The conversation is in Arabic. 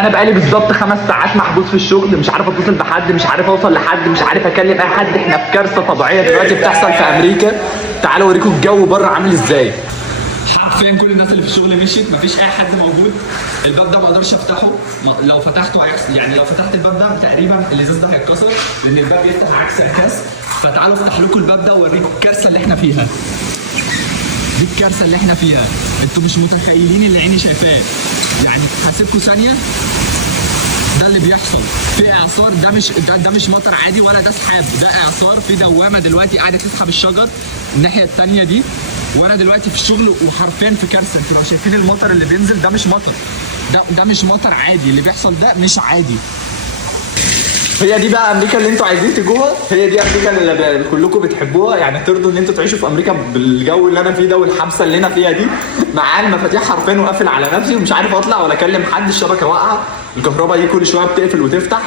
انا بقالي بالظبط 5 ساعات محبوس في الشغل، مش عارف اتصل بحد، مش عارف اوصل لحد، مش عارف اكلم اي حد. احنا في كارثه طبيعيه دلوقتي بتحصل في امريكا. تعالوا اوريكم الجو بره عامل ازاي. حرفيا كل الناس اللي في الشغل مشيت، مفيش اي حد موجود. الباب ده ما اقدرش افتحه، لو فتحته هيحصل يعني لو فتحت الباب ده تقريبا الازاز ده هيتكسر، لان الباب يفتح عكس انعكاس. فتعالوا افتح لكم الباب ده واوريكم الكارثه اللي احنا فيها. دي الكارثه اللي احنا فيها، انتوا مش متخيلين اللي عيني شايفاه. يعني هسيبكم ثانيه. ده اللي بيحصل في اعصار، ده مش مطر عادي ولا ده سحاب، ده اعصار. في دوامه دلوقتي قاعده تسحب الشجر الناحيه الثانيه دي، وانا دلوقتي في الشغل وحرفيا في كارثه. انتوا لو شايفين المطر اللي بينزل ده مش مطر، ده مش مطر عادي. اللي بيحصل ده مش عادي. هي دي بقى امريكا اللي انتوا عايزين تجوها، هي دي امريكا اللي كلكم بتحبوها. يعني ترضوا ان انتوا تعيشوا في امريكا بالجو اللي انا فيه ده والحبسه اللي انا فيها دي، معاه المفاتيح حرفيا وقافل على نفسي ومش عارف اطلع ولا اكلم حد. الشبكه واقعه، الكهرباء دي كل شويه بتقفل وتفتح.